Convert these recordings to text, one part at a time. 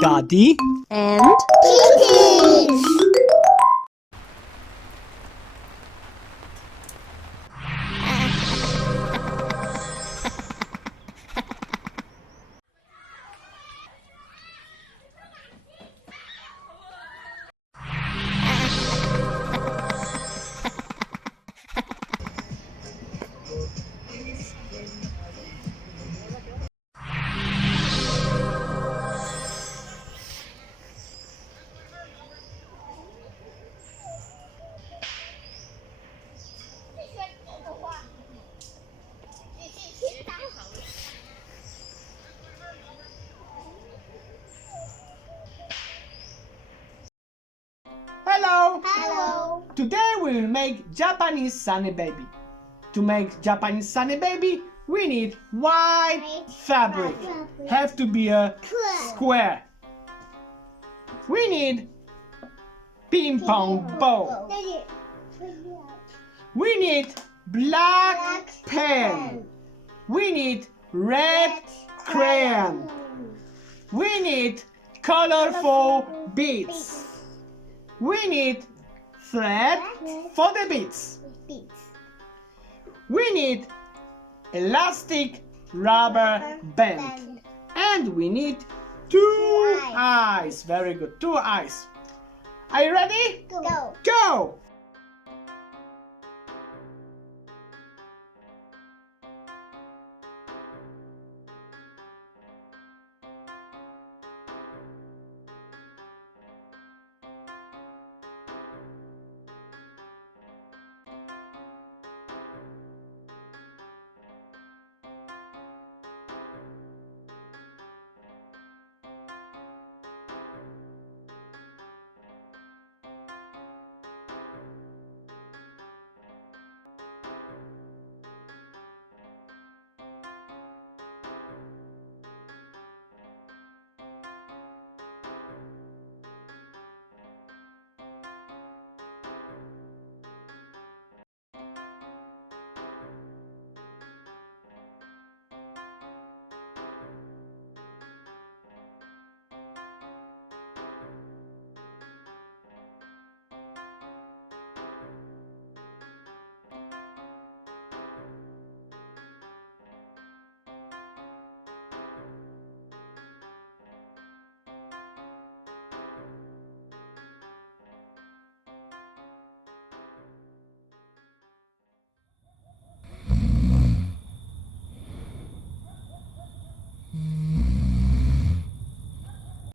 Daddy and Kittens! Hello! Hello! Today we will make Japanese sunny baby. To make Japanese sunny baby, we need white fabric. Have to be a square. We need ping pong ball. We need black pen. We need red crayon. We need colorful beads. We need thread for the beads. We need elastic rubber band. And we need two eyes. Very good, two eyes. Are you ready? Go! Go!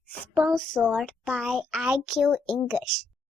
Sponsored by IQ English.